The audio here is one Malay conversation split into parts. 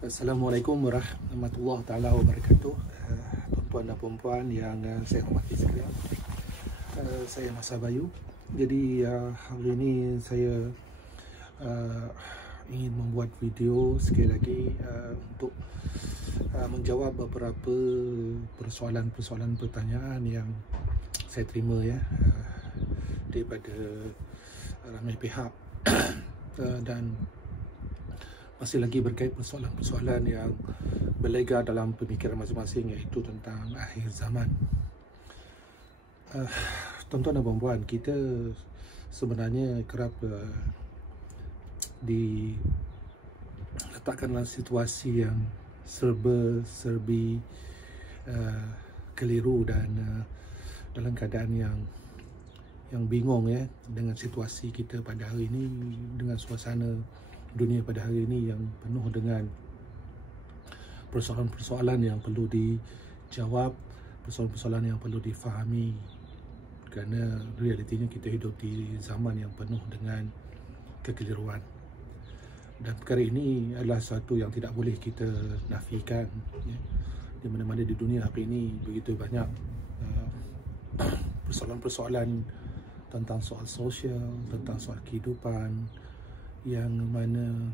Assalamualaikum warahmatullahi taala wabarakatuh. Tuan-tuan dan puan-puan yang saya hormati sekalian. Saya Mas Bayu. Jadi hari ini saya ingin membuat video sekali lagi untuk menjawab beberapa persoalan pertanyaan yang saya terima daripada ramai pihak dan masih lagi berkait persoalan-persoalan yang berlega dalam pemikiran masing-masing, iaitu tentang akhir zaman. Tuan-tuan dan puan-puan, kita sebenarnya kerap diletakkan dalam situasi yang serba-serbi keliru dan dalam keadaan yang bingung dengan situasi kita pada hari ini, dengan suasana dunia pada hari ini yang penuh dengan persoalan-persoalan yang perlu dijawab, persoalan-persoalan yang perlu difahami, kerana realitinya kita hidup di zaman yang penuh dengan kekeliruan. Dan perkara ini adalah sesuatu yang tidak boleh kita nafikan. Di mana-mana di dunia hari ini begitu banyak persoalan-persoalan tentang soal sosial, tentang soal kehidupan, yang mana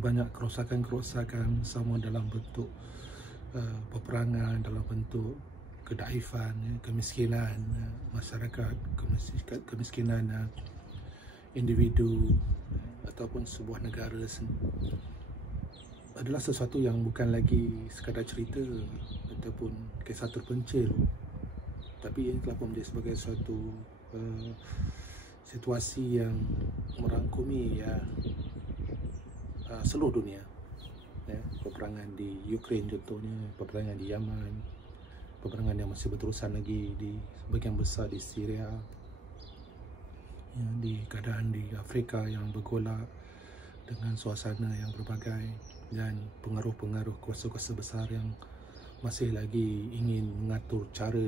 banyak kerosakan-kerosakan, sama dalam bentuk peperangan, dalam bentuk kedaifan, kemiskinan masyarakat, kemiskinan individu ataupun sebuah negara, adalah sesuatu yang bukan lagi sekadar cerita ataupun kisah terpencil, tapi ini telah pun menjadi sebagai suatu situasi yang merangkumi seluruh dunia. Peperangan di Ukraine contohnya, peperangan di Yaman, peperangan yang masih berterusan lagi di sebagian besar di Syria, di keadaan di Afrika yang bergolak dengan suasana yang berbagai, dan pengaruh-pengaruh kuasa-kuasa besar yang masih lagi ingin mengatur cara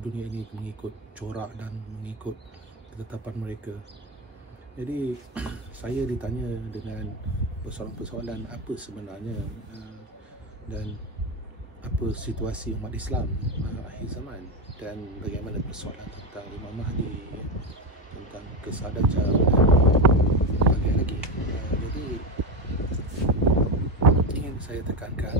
dunia ini mengikut corak dan mengikut ketetapan mereka. Jadi saya ditanya dengan persoalan-persoalan apa sebenarnya dan apa situasi umat Islam akhir zaman, dan bagaimana persoalan tentang Imam Mahdi, tentang Kisah Dajjal dan sebagainya lagi. Jadi ingin saya tekankan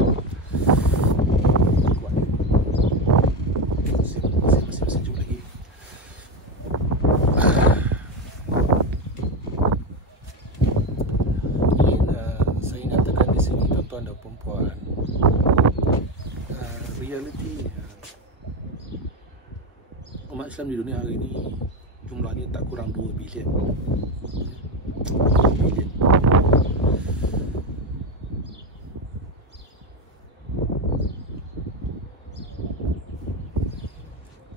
masih sejuk lagi. Saya ingin tekan di sini, tuan-tuan dan puan-puan, realiti umat Islam di dunia hari ini jumlahnya tak kurang 2 bilion.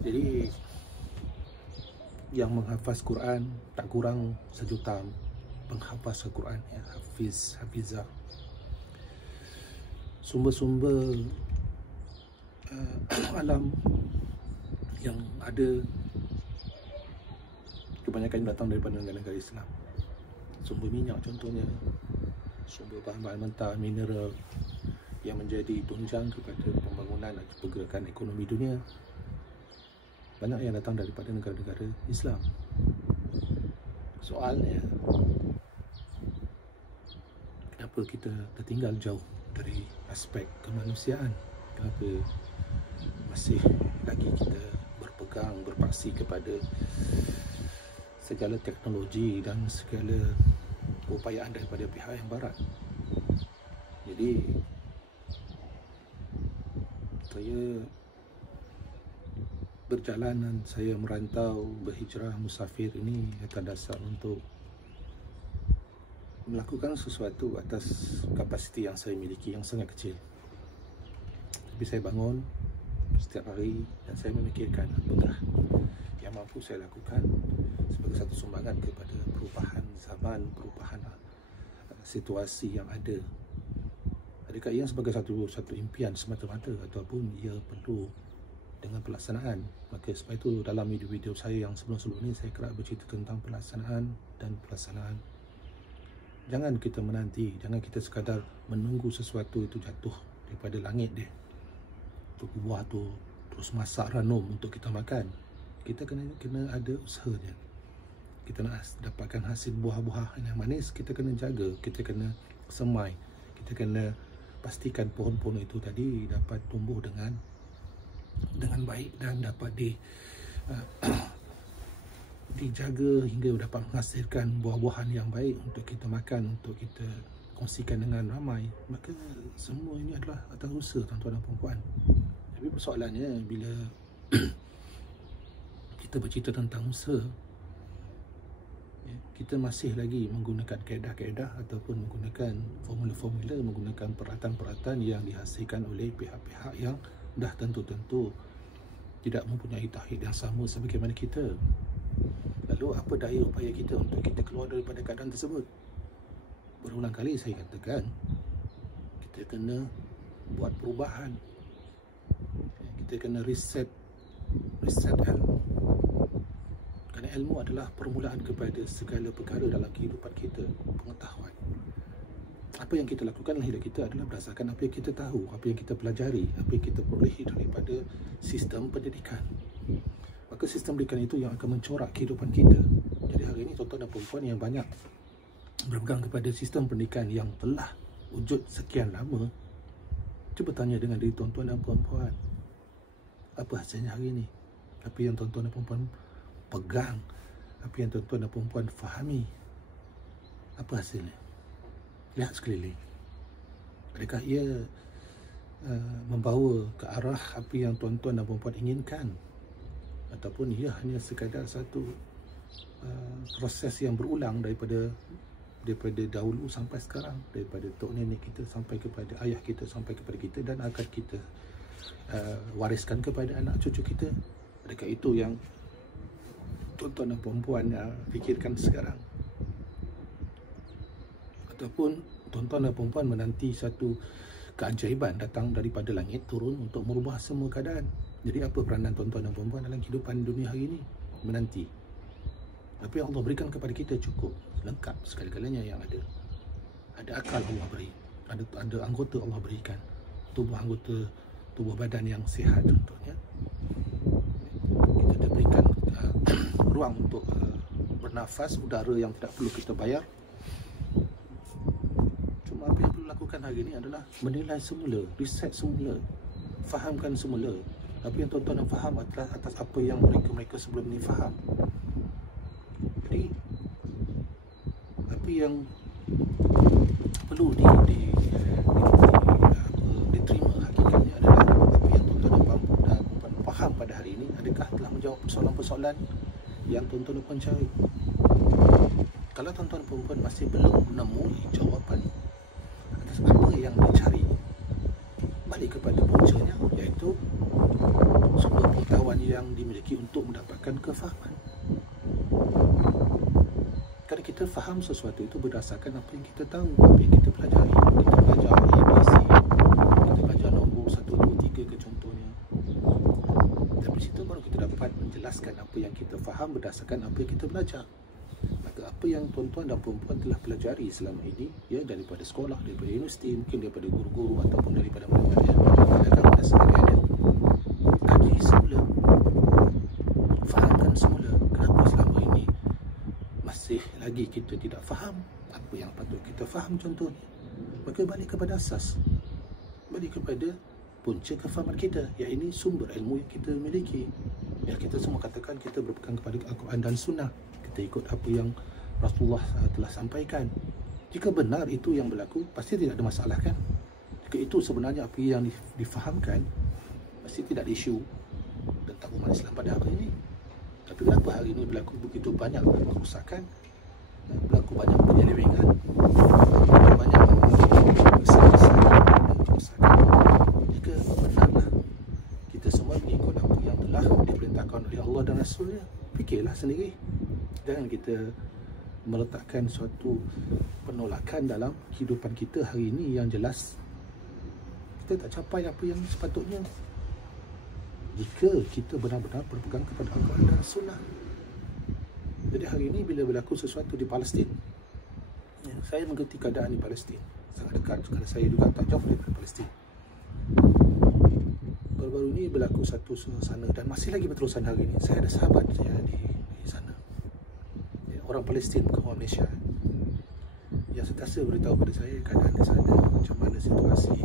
Jadi yang menghafaz Quran tak kurang 1 juta penghafaz Al-Quran, hafizah. Sumber-sumber alam yang ada kebanyakan datang daripada negara-negara Islam. Sumber minyak contohnya, sumber bahan-bahan mentah, mineral yang menjadi tunjang kepada pembangunan dan pergerakan ekonomi dunia, banyak yang datang daripada negara-negara Islam. Soalnya, kenapa kita tertinggal jauh dari aspek kemanusiaan? Kenapa masih lagi kita berpaksi kepada segala teknologi dan segala upayaan daripada pihak yang barat? Jadi saya berjalan dan saya merantau, berhijrah, musafir ini atas dasar untuk melakukan sesuatu atas kapasiti yang saya miliki yang sangat kecil. Tapi saya bangun setiap hari dan saya memikirkan apakah yang mampu saya lakukan sebagai satu sumbangan kepada perubahan zaman, perubahan situasi yang ada. Adakah ia sebagai satu impian semata-mata ataupun ia perlu dengan pelaksanaan? Maka sebab itu dalam video-video saya yang sebelum-sebelum ini saya kerap bercerita tentang pelaksanaan dan pelaksanaan. Jangan kita menanti, jangan kita sekadar menunggu sesuatu itu jatuh daripada langit dia. Tu buah tu terus masak ranum untuk kita makan. Kita kena ada usahanya. Kita nak dapatkan hasil buah-buah yang manis, kita kena jaga, kita kena semai, kita kena pastikan pohon-pohon itu tadi dapat tumbuh dengan baik dan dapat dijaga hingga dapat menghasilkan buah-buahan yang baik untuk kita makan, untuk kita kongsikan dengan ramai. Maka semua ini adalah atas usaha tuan-tuan dan puan-puan. Tapi persoalannya bila kita bercerita tentang usaha, kita masih lagi menggunakan kaedah-kaedah ataupun menggunakan formula-formula, menggunakan peralatan-peralatan yang dihasilkan oleh pihak-pihak yang dah tentu-tentu tidak mempunyai tauhid yang sama sebagaimana kita. Lalu apa daya upaya kita untuk kita keluar daripada keadaan tersebut? Berulang kali saya katakan, kita kena buat perubahan. Kita kena reset ilmu. Kerana ilmu adalah permulaan kepada segala perkara dalam kehidupan kita, pengetahuan. Apa yang kita lakukan dalam hidup kita adalah berdasarkan apa yang kita tahu, apa yang kita pelajari, apa yang kita perolehi daripada sistem pendidikan. Maka sistem pendidikan itu yang akan mencorak kehidupan kita. Jadi hari ini tuan-tuan dan puan-puan yang banyak berpegang kepada sistem pendidikan yang telah wujud sekian lama, cuba tanya dengan diri tuan-tuan dan puan-puan, apa hasilnya hari ini? Apa yang tuan-tuan dan puan-puan pegang? Apa yang tuan-tuan dan puan-puan fahami? Apa hasilnya? Lihat sekeliling. Adakah ia membawa ke arah apa yang tuan-tuan dan puan-puan inginkan? Ataupun ia hanya sekadar satu proses yang berulang daripada dahulu sampai sekarang, daripada tok nenek kita sampai kepada ayah kita, sampai kepada kita, dan akan kita wariskan kepada anak cucu kita. Adakah itu yang tuan-tuan dan puan-puan fikirkan sekarang? Ataupun tuan-tuan dan puan-puan menanti satu keajaiban datang daripada langit turun untuk merubah semua keadaan? Jadi apa peranan tuan-tuan dan puan-puan dalam kehidupan dunia hari ini? Menanti. Apa yang Allah berikan kepada kita cukup, lengkap segala-galanya yang ada. Ada akal Allah beri, ada anggota Allah berikan, tubuh badan yang sihat contohnya. Kita diberikan ruang untuk bernafas, udara yang tidak perlu kita bayar. Cuma apa yang perlu lakukan hari ini adalah menilai semula, riset semula, fahamkan semula. Apa yang tuan-tuan nak faham adalah atas apa yang mereka sebelum ni faham. Jadi apa yang perlu diterima hakikatnya adalah apa yang tuan-tuan dan puan-puan faham pada hari ini, adakah telah menjawab persoalan-persoalan yang tuan-tuan dan puan cari. Kalau tuan-tuan dan puan masih belum menemui jawapan atas apa yang dicari, balik kepada puncanya, iaitu sumber pengetahuan yang dimiliki untuk mendapatkan kefahaman. Kerana kita faham sesuatu itu berdasarkan apa yang kita tahu, apa yang kita pelajari. Kita belajar ABC, kita belajar nombor 1, 2, 3 ke contohnya. Dari situ baru kita dapat menjelaskan apa yang kita faham berdasarkan apa yang kita belajar. Maka apa yang tuan-tuan dan puan-puan telah pelajari selama ini, ya, daripada sekolah, daripada universiti, mungkin daripada guru-guru ataupun daripada mana-mana, dan sebagainya, kaji semula, fahamkan semula. Kenapa selama ini masih lagi kita tidak faham apa yang patut kita faham contohnya? Maka balik kepada asas, balik kepada punca kefahaman kita, iaitu sumber ilmu yang kita miliki. Ya, kita semua katakan kita berpegang kepada Al-Quran dan Sunnah. Kita ikut apa yang Rasulullah telah sampaikan. Jika benar itu yang berlaku, pasti tidak ada masalah, kan? Jika itu sebenarnya apa yang difahamkan, pasti tidak ada isu tentang umat Islam pada hari ini. Tapi kenapa hari ini berlaku begitu banyak kerusakan, berlaku banyak penyelewengan, banyak besar-besar kerusakan? Jika benarlah kita semua mengikut apa yang telah diperintahkan oleh Allah dan Rasulnya, fikirlah sendiri. Jangan kita meletakkan suatu penolakan dalam kehidupan kita hari ini yang jelas kita tak capai apa yang sepatutnya. Jika kita benar-benar berpegang kepada Al-Quran dan Sunnah. Jadi hari ini bila berlaku sesuatu di Palestin, ya, Saya mengikuti keadaan di Palestin sangat dekat kerana saya juga tak jauh dari Palestin. Baru-baru ini berlaku satu suasana dan masih lagi berterusan hari ini. Saya ada sahabat saya di sana, orang Palestin bukan orang Malaysia, yang sentiasa beritahu pada saya keadaan di sana, macam mana situasi.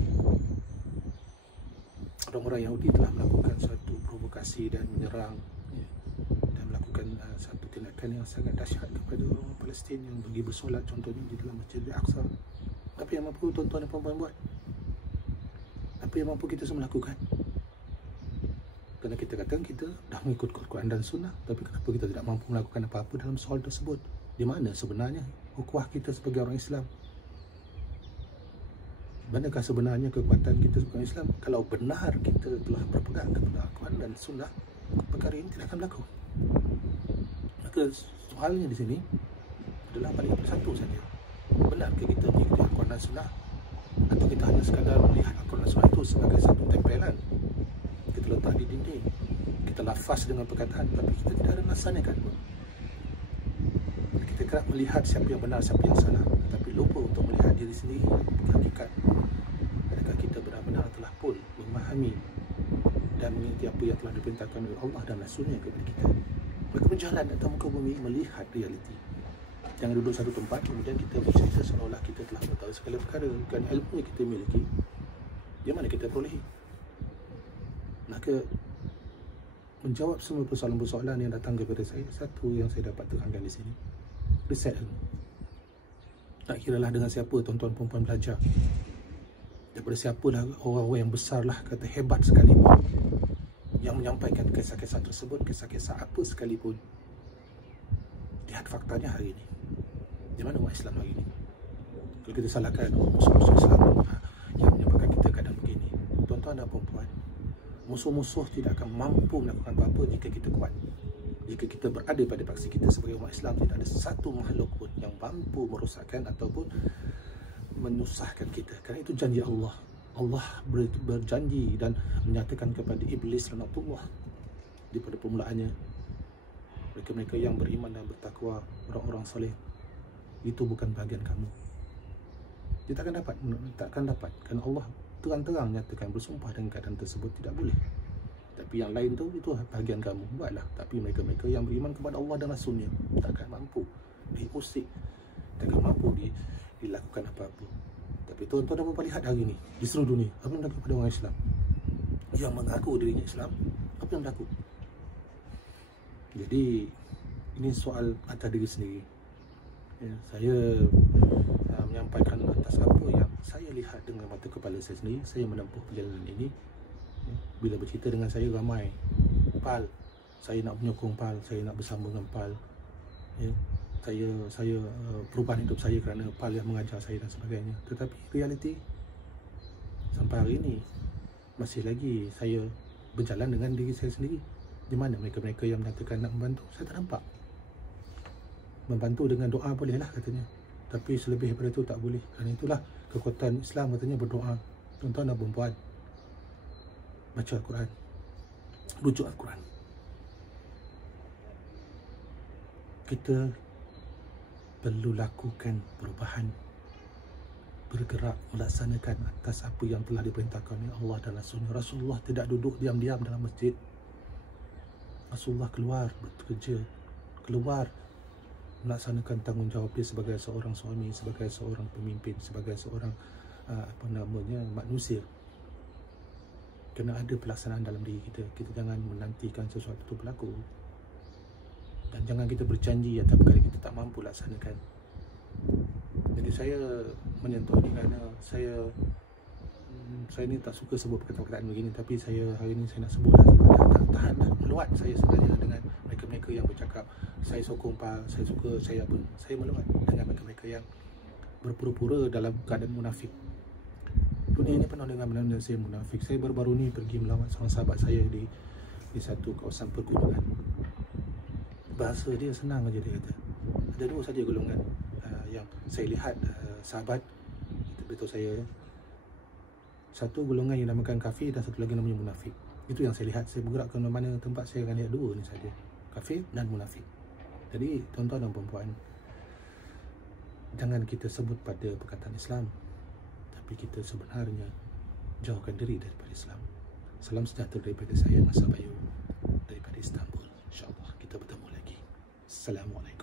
Orang-orang Yahudi telah melakukan suatu provokasi dan menyerang, dan melakukan satu tindakan yang sangat dahsyat kepada orang Palestin yang pergi bersolat contohnya di dalam Masjid Al-Aqsa. Apa yang mampu tuan-tuan dan puan-puan buat? Apa yang mampu kita semua lakukan? Kerana kita kata kita dah mengikut Quran dan Sunnah, tapi kenapa kita tidak mampu melakukan apa-apa dalam soal tersebut? Di mana sebenarnya ukhuwah kita sebagai orang Islam? Manakah sebenarnya kekuatan kita sebagai Islam? Kalau benar kita telah berpegang kepada Al-Quran dan Sunnah, perkara ini tidak akan berlaku. Maka soalnya di sini adalah paling satu saja. Benarkah kita mengikuti Al-Quran dan Sunnah? Atau kita hanya sekadar melihat Al-Quran dan Sunnah itu sebagai satu tempelan kita letak di dinding, kita lafaz dengan perkataan, tapi kita tidak ada melaksanakan pun. Kita kerap melihat siapa yang benar, siapa yang salah, tetapi lupa untuk melihat diri sendiri, hakikat. Adakah kita benar-benar telah pun memahami dan mengikuti apa yang telah diperintahkan oleh Allah dan Rasulnya kepada kita? Maka berjalan atas muka bumi melihat realiti. Jangan duduk satu tempat kemudian kita bercerita seolah-olah kita telah mengetahui segala perkara. Kan ilmu yang kita miliki, di mana kita perolehi? Maka menjawab semua persoalan-persoalan yang datang kepada saya, satu yang saya dapat tekankan di sini, riset ilmu. Tak kiralah dengan siapa tuan-tuan perempuan belajar, daripada siapalah orang-orang yang besarlah, kata hebat sekalipun, yang menyampaikan kisah-kisah tersebut, kisah-kisah apa sekalipun, lihat faktanya hari ini. Di mana umat Islam hari ini? Kalau kita salahkan musuh-musuh Islam yang menyebabkan kita keadaan begini, tuan-tuan dan perempuan, musuh-musuh tidak akan mampu melakukan apa-apa jika kita kuat. Jika kita berada pada paksi kita sebagai umat Islam, tidak ada satu makhluk pun yang mampu merosakkan ataupun menyusahkan kita. Kerana itu janji Allah. Allah berjanji dan menyatakan kepada Iblis laknatullah daripada permulaannya, mereka-mereka yang beriman dan bertakwa, orang-orang soleh, itu bukan bahagian kamu. Dia takkan dapat, kerana Allah terang-terang nyatakan, bersumpah dengan keadaan tersebut tidak boleh. Tapi yang lain tu, itu bahagian kamu, buatlah. Tapi mereka-mereka yang beriman kepada Allah dan Rasulnya takkan mampu diusik, takkan mampu dilakukan apa-apa. Tapi tuan-tuan dan puan lihat hari ini di seluruh dunia, apa yang berlaku pada orang Islam yang mengaku dirinya Islam? Apa yang berlaku? Jadi ini soal atas diri sendiri. Saya menyampaikan atas apa yang saya lihat dengan mata kepala saya sendiri. Saya menempuh perjalanan ini. Bila bercerita dengan saya ramai, PAL, saya nak menyokong PAL, saya nak bersama dengan PAL, saya perubahan hidup saya kerana PAL yang mengajar saya dan sebagainya. Tetapi realiti sampai hari ini masih lagi saya berjalan dengan diri saya sendiri. Di mana mereka-mereka yang menyatakan nak membantu? Saya tak nampak. Membantu dengan doa bolehlah katanya, tapi selebih daripada itu tak boleh. Kerana itulah kekuatan Islam, katanya berdoa. Tuan-tuan dan perempuan, baca Al-Quran, rujuk Al-Quran. Kita perlu lakukan perubahan, bergerak, melaksanakan atas apa yang telah diperintahkan oleh Allah dan Rasulnya. Rasulullah tidak duduk diam-diam dalam masjid. Rasulullah keluar bekerja, keluar melaksanakan tanggungjawab dia sebagai seorang suami, sebagai seorang pemimpin, sebagai seorang manusia. Kena ada pelaksanaan dalam diri kita. Kita jangan menantikan sesuatu itu berlaku, dan jangan kita berjanji atas perkara kita tak mampu laksanakan. Jadi saya menyentuh ini kerana saya ni tak suka sebut perkataan-perkataan begini, tapi saya hari ini saya nak sebutlah sebab tak tahan dah meluat saya sebenarnya dengan mereka-mereka yang bercakap saya sokong PAL, saya suka, saya apa. Saya meluat dengan mereka-mereka yang berpura-pura dalam keadaan munafik. Dunia ini penuh dengan manusia munafik. Saya baru-baru ni pergi melawat seorang sahabat saya di satu kawasan pergunungan. Bahasa dia senang aja, dia kata ada dua saja golongan yang saya lihat, sahabat beritahu saya. Satu golongan yang namakan kafir dan satu lagi namanya munafik. Itu yang saya lihat. Saya bergerak ke mana-mana tempat, saya akan lihat dua ni saja, kafir dan munafik. Jadi tuan-tuan dan perempuan, jangan kita sebut pada perkataan Islam, tapi kita sebenarnya jauhkan diri daripada Islam. Salam sejahtera daripada saya, Masa Bayu, daripada Istanbul. InsyaAllah kita bertemu lagi. Assalamualaikum.